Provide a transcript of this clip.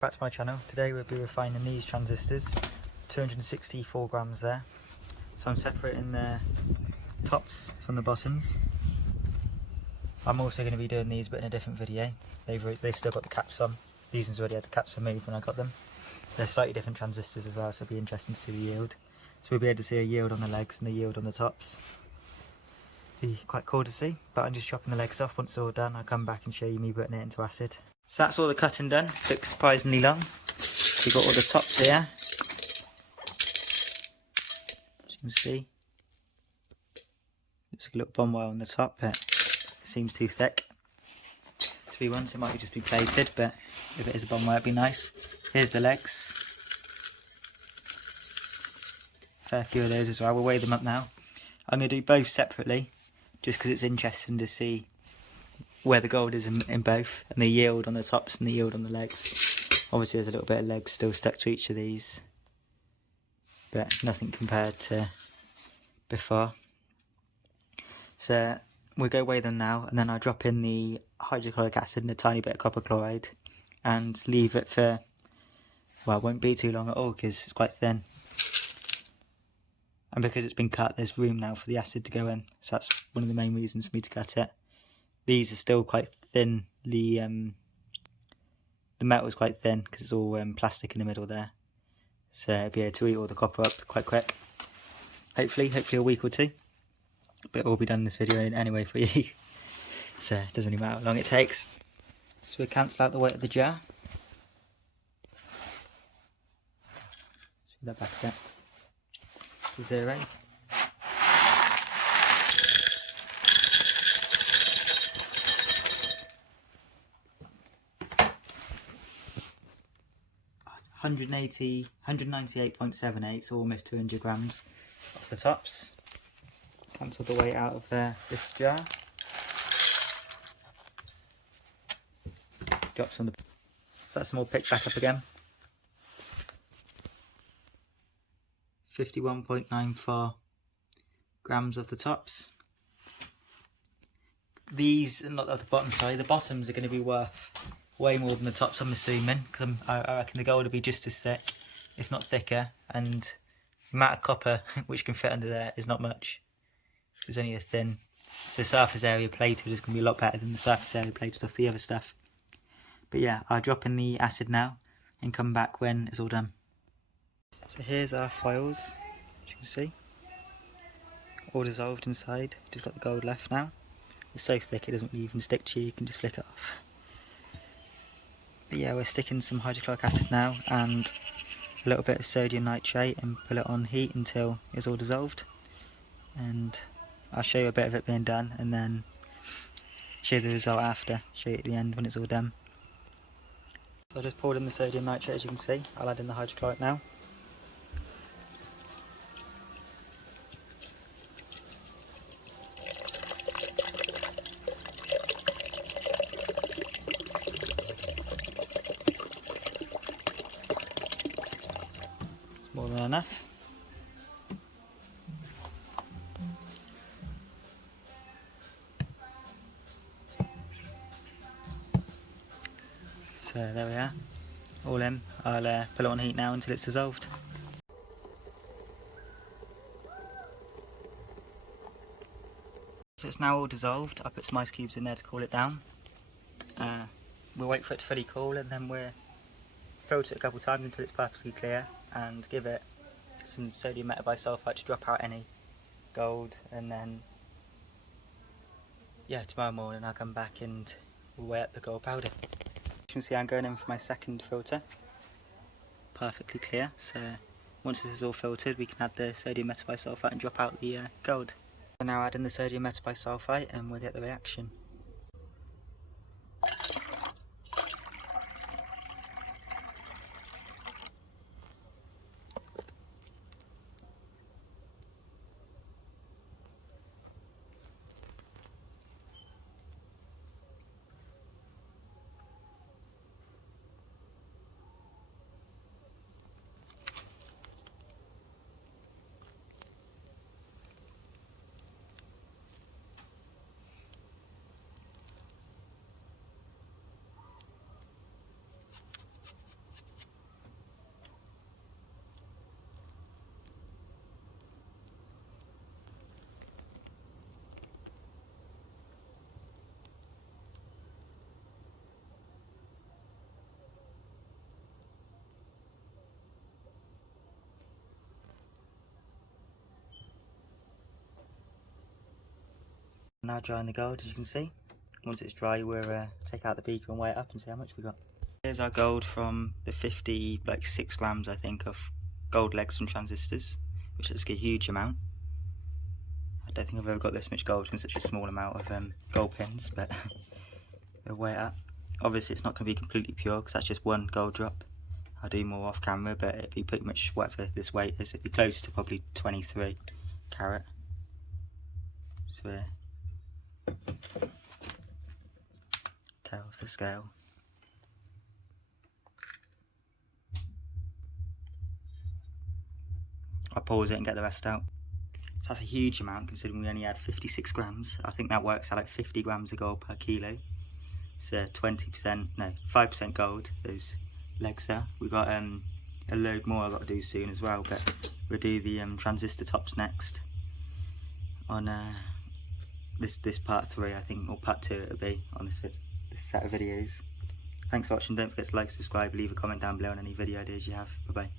Back to my channel. Today we'll be refining these transistors, 264 grams there. So I'm separating the tops from the bottoms. I'm also going to be doing these but in a different video. They've still got the caps on. These ones already had the caps removed when I got them. They're slightly different transistors as well, so it'll be interesting to see the yield. So we'll be able to see a yield on the legs and the yield on the tops. Be quite cool to see, but I'm just chopping the legs off. Once they're all done, I'll come back and show you me putting it into acid. So that's all the cutting done. Took surprisingly long. You've got all the tops here, as you can see. Looks like a little bond wire on the top, but it seems too thick to be one, so it might just be plated, but if it is a bond wire it'd be nice. Here's the legs. Fair few of those as well. We'll weigh them up now. I'm going to do both separately, just because it's interesting to see where the gold is in both, and the yield on the tops and the yield on the legs. Obviously there's a little bit of legs still stuck to each of these, but nothing compared to before. So we'll go weigh them now, and then I'll drop in the hydrochloric acid and a tiny bit of copper chloride and leave it for, well, it won't be too long at all because it's quite thin. And because it's been cut, there's room now for the acid to go in, so that's one of the main reasons for me to cut it. These are still quite thin. The metal is quite thin because it's all plastic in the middle there, so I'll be able to eat all the copper up quite quick. Hopefully a week or two, but it will be done in this video anyway for you. So it doesn't really matter how long it takes. So we'll cancel out the weight of the jar. Let's put that back a bit. 0. 198.78, so almost 200 grams off the tops. Cancel the weight out of this jar. Drop some of the, so that's them all picked back up again. 51.94 grams off the tops. These are not at the bottom, sorry, the bottoms are going to be worth way more than the tops, I'm assuming, because I reckon the gold will be just as thick, if not thicker, and the amount of copper which can fit under there is not much. There's only a thin, so surface area plated is going to be a lot better than the surface area plated off the other stuff. But yeah, I'll drop in the acid now and come back when it's all done. So here's our foils, as you can see, all dissolved inside. Just got the gold left now. It's so thick it doesn't even stick to you, you can just flick it off. But yeah, we're sticking some hydrochloric acid now and a little bit of sodium nitrate and put it on heat until it's all dissolved. And I'll show you a bit of it being done and then show you the result after, show you at the end when it's all done. So I just poured in the sodium nitrate, as you can see. I'll add in the hydrochloric now. More than enough. So there we are, all in. I'll put it on heat now until it's dissolved. So it's now all dissolved. I put some ice cubes in there to cool it down. We'll wait for it to fully cool and then we'll filter it a couple of times until it's perfectly clear and give it some sodium metabisulfite to drop out any gold, and then yeah, tomorrow morning I'll come back and we'll weigh up the gold powder. As you can see, I'm going in for my second filter. Perfectly clear, so once this is all filtered we can add the sodium metabisulfite and drop out the gold. So now add in the sodium metabisulfite and we'll get the reaction. now drying the gold, as you can see. Once it's dry, we'll take out the beaker and weigh it up and see how much we got. Here's our gold from the 6 grams, I think, of gold legs from transistors, which looks like a huge amount. I don't think I've ever got this much gold from such a small amount of gold pins, but we'll weigh it up. Obviously, it's not going to be completely pure because that's just one gold drop. I'll do more off camera, but it'd be pretty much whatever this weight is. It'd be close to probably 23 carat. So tail of the scale. I'll pause it and get the rest out. So that's a huge amount considering we only had 56 grams. I think that works out like 50 grams of gold per kilo. So 20%, no, 5% gold, those legs there. We've got a load more I've got to do soon as well, but we'll do the transistor tops next on this part 3, I think, or part 2 it'll be on this set of videos. Thanks for watching. Don't forget to like, subscribe, leave a comment down below on any video ideas you have. Bye bye.